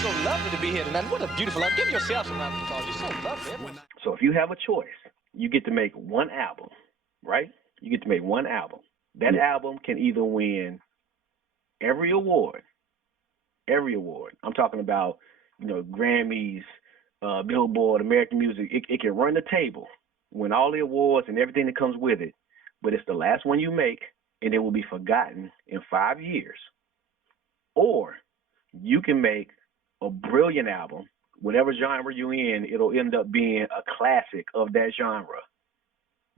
so lovely to be here tonight. What a beautiful life. Give yourself some round of applause. You're so lovely. So if you have a choice, you get to make one album, right? You get to make one album. That album can either win every award. I'm talking about, Grammys, Billboard, American Music. It can run the table, win all the awards and everything that comes with it. But it's the last one you make, and it will be forgotten in 5 years. Or you can make a brilliant album, whatever genre you're in, it'll end up being a classic of that genre.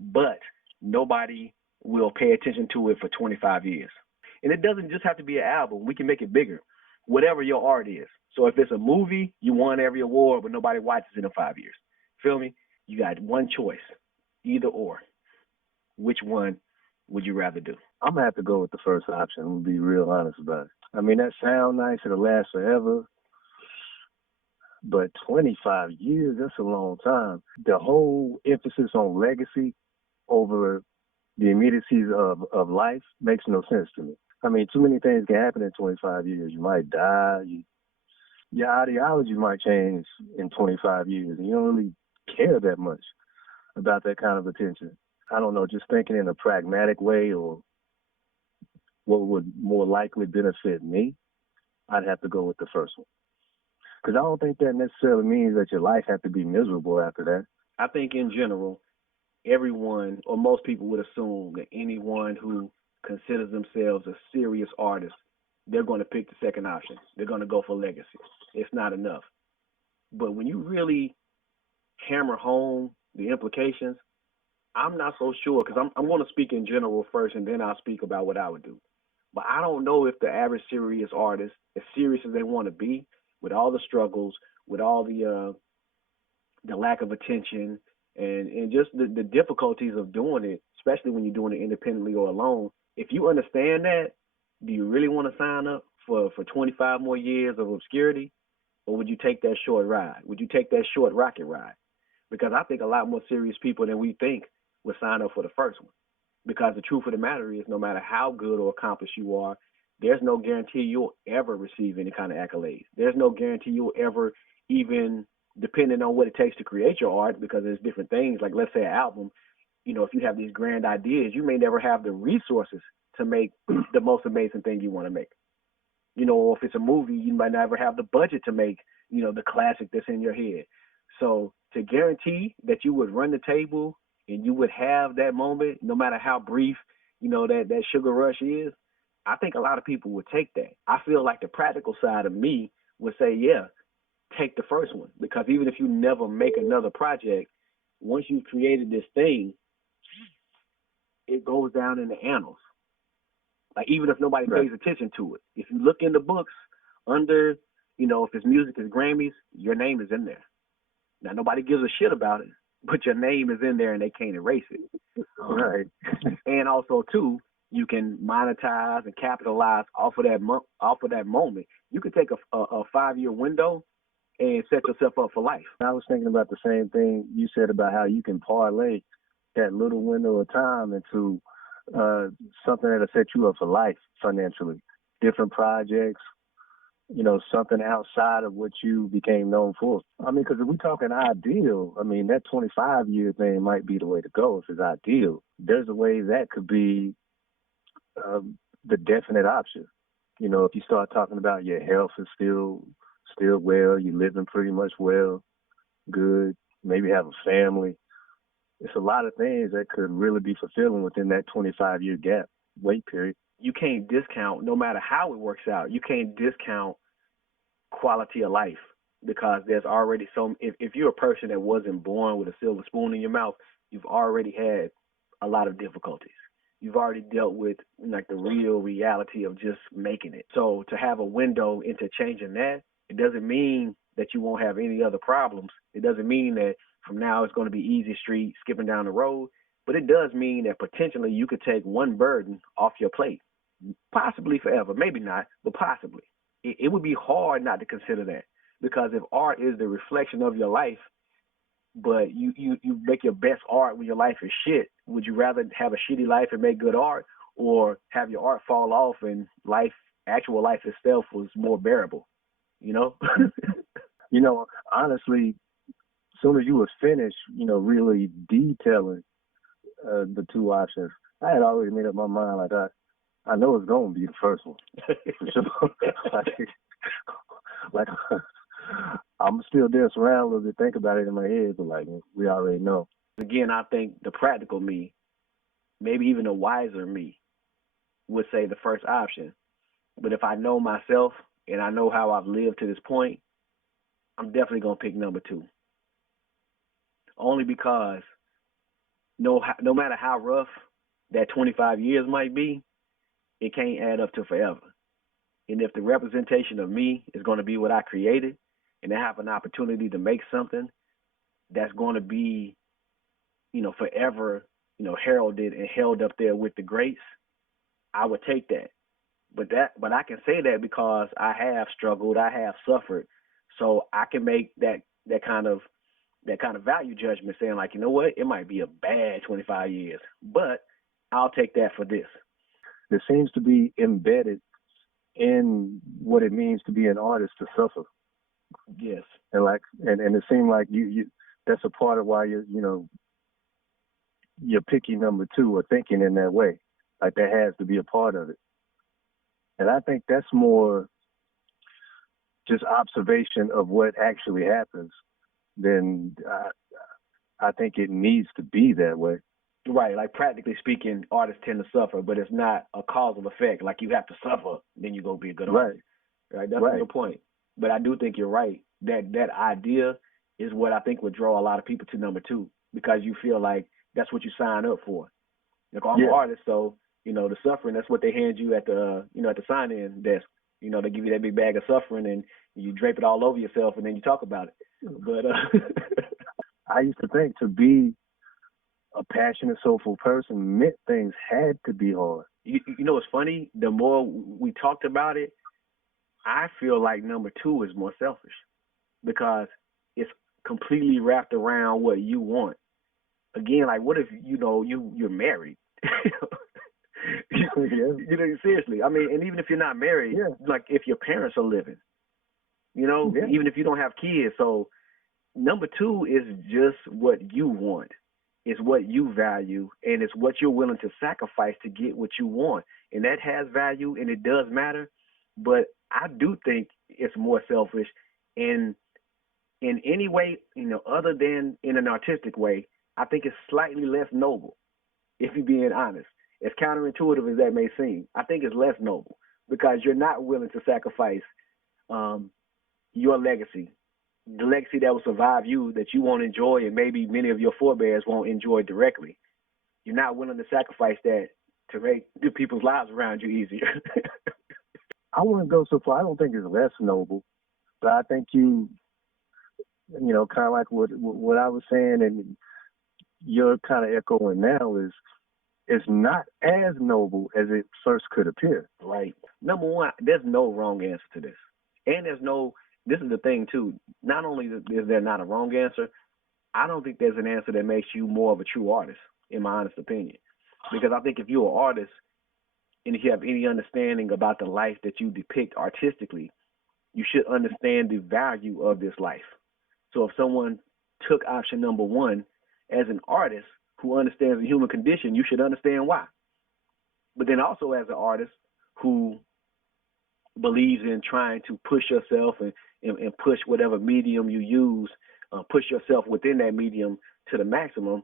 But nobody will pay attention to it for 25 years. And it doesn't just have to be an album. We can make it bigger, whatever your art is. So if it's a movie, you won every award, but nobody watches it in 5 years. Feel me? You got one choice, either or. Which one would you rather do? I'm going to have to go with the first option. I'm going to be real honest about it. I mean, that sounds nice. It'll last forever. But 25 years, that's a long time. The whole emphasis on legacy over the immediacies of life makes no sense to me. I mean, too many things can happen in 25 years. You might die. Your ideology might change in 25 years. And you don't really care that much about that kind of attention. I don't know, just thinking in a pragmatic way or what would more likely benefit me, I'd have to go with the first one. Because I don't think that necessarily means that your life has to be miserable after that. I think in general, everyone or most people would assume that anyone who considers themselves a serious artist, they're going to pick the second option. They're going to go for legacy. It's not enough. But when you really hammer home the implications, I'm not so sure, because I'm going to speak in general first, and then I'll speak about what I would do. But I don't know if the average serious artist, as serious as they want to be, with all the struggles, with all the lack of attention, and just the difficulties of doing it, especially when you're doing it independently or alone, if you understand that, do you really want to sign up for 25 more years of obscurity? Or would you take that short ride? Would you take that short rocket ride? Because I think a lot more serious people than we think would sign up for the first one. Because the truth of the matter is, no matter how good or accomplished you are, there's no guarantee you'll ever receive any kind of accolades. There's no guarantee you'll ever, even depending on what it takes to create your art, because there's different things. Like, let's say an album, if you have these grand ideas, you may never have the resources to make the most amazing thing you want to make. Or if it's a movie, you might never have the budget to make, the classic that's in your head. So to guarantee that you would run the table and you would have that moment, no matter how brief, that sugar rush is, I think a lot of people would take that. I feel like the practical side of me would say, yeah, take the first one. Because even if you never make another project, once you've created this thing, it goes down in the annals. Like, even if nobody pays attention to it. If you look in the books under, if it's music, it's Grammys, your name is in there. Now, nobody gives a shit about it, but your name is in there and they can't erase it. Right. And also, too, you can monetize and capitalize off of that moment. You could take a 5-year window and set yourself up for life. I was thinking about the same thing you said about how you can parlay that little window of time into something that'll set you up for life financially. Different projects, something outside of what you became known for. I mean, because if we're talking ideal, I mean, that 25-year thing might be the way to go if it's ideal. There's a way that could be the definite option. If you start talking about your health is still well, you're living pretty much well, good, maybe have a family. It's a lot of things that could really be fulfilling within that 25-year gap, wait period. You can't discount, no matter how it works out, you can't discount quality of life, because there's already if you're a person that wasn't born with a silver spoon in your mouth, you've already had a lot of difficulties. You've already dealt with like the real reality of just making it. So to have a window into changing that, it doesn't mean that you won't have any other problems. It doesn't mean that from now it's going to be easy street, skipping down the road. But it does mean that potentially you could take one burden off your plate, possibly forever, maybe not, but possibly. It would be hard not to consider that, because if art is the reflection of your life, but you make your best art when your life is shit, would you rather have a shitty life and make good art, or have your art fall off and actual life itself was more bearable? you know? You know, honestly, as soon as you was finished, you know, really detailing the two options, I had already made up my mind. Like I know it's gonna be the first one for sure. like I'm still dance around a little bit, think about it in my head, but like we already know. Again, I think the practical me, maybe even the wiser me, would say the first option. But if I know myself and I know how I've lived to this point, I'm definitely gonna pick number two. Only because no matter how rough that 25 years might be, it can't add up to forever. And if the representation of me is going to be what I created, and I have an opportunity to make something that's going to be, forever, heralded and held up there with the greats, I would take that. But I can say that because I have struggled, I have suffered, so I can make that kind of value judgment, saying like, you know what, it might be a bad 25 years, but I'll take that for this. There seems to be embedded in what it means to be an artist to suffer. Yes. And it seemed like you that's a part of why you're picking number two or thinking in that way. Like that has to be a part of it. And I think that's more just observation of what actually happens than I think it needs to be that way. Right, like practically speaking, artists tend to suffer, but it's not a causal effect. Like you have to suffer, then you go be a good artist. Right, that's a good point. But I do think you're right. That idea is what I think would draw a lot of people to number two, because you feel like that's what you sign up for. Like I'm an artist, so the suffering, that's what they hand you at the at the sign-in desk. They give you that big bag of suffering and you drape it all over yourself and then you talk about it. But I used to think to be a passionate, soulful person meant things had to be hard. You know what's funny? The more we talked about it, I feel like number two is more selfish because it's completely wrapped around what you want. Again, like what if you're married? Seriously. I mean, and even if you're not married, like if your parents are living, even if you don't have kids. So number two is just what you want. It's what you value, and it's what you're willing to sacrifice to get what you want. And that has value, and it does matter. But I do think it's more selfish in any way, other than in an artistic way. I think it's slightly less noble, if you're being honest. As counterintuitive as that may seem, I think it's less noble because you're not willing to sacrifice your legacy, the legacy that will survive you, that you won't enjoy, and maybe many of your forebears won't enjoy directly. You're not willing to sacrifice that to make the people's lives around you easier. I wouldn't go so far. I don't think it's less noble, but I think kind of like what I was saying, and you're kind of echoing now, is it's not as noble as it first could appear. Right. Number one, there's no wrong answer to this. And this is the thing too, not only is there not a wrong answer, I don't think there's an answer that makes you more of a true artist, in my honest opinion. Because I think if you're an artist, and if you have any understanding about the life that you depict artistically, you should understand the value of this life. So if someone took option number one, as an artist who understands the human condition, you should understand why. But then also as an artist who believes in trying to push yourself and push whatever medium you use, push yourself within that medium to the maximum,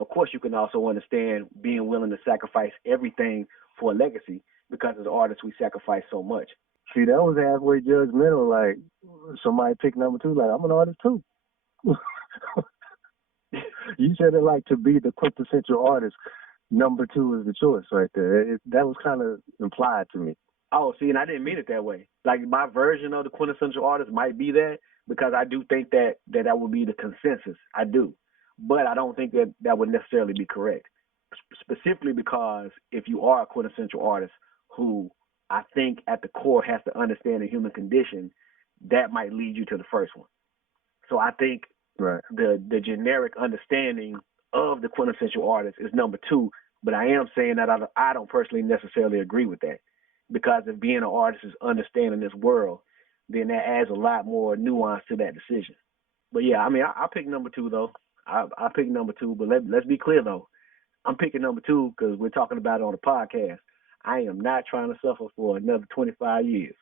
of course you can also understand being willing to sacrifice everything for a legacy, because as artists we sacrifice so much. See, that was halfway judgmental. Like somebody picked number two, like I'm an artist too. You said it like to be the quintessential artist, number two is the choice right there. That was kind of implied to me. Oh, see, and I didn't mean it that way. Like my version of the quintessential artist might be that, because I do think that would be the consensus. I do. But I don't think that would necessarily be correct. Specifically because if you are a quintessential artist who I think at the core has to understand the human condition, that might lead you to the first one. So I think the generic understanding of the quintessential artist is number two, but I am saying that I don't personally necessarily agree with that, because if being an artist is understanding this world, then that adds a lot more nuance to that decision. But yeah, I mean, I pick number 2 though. I pick number 2, but let's be clear though. I'm picking number 2 because we're talking about it on the podcast. I am not trying to suffer for another 25 years.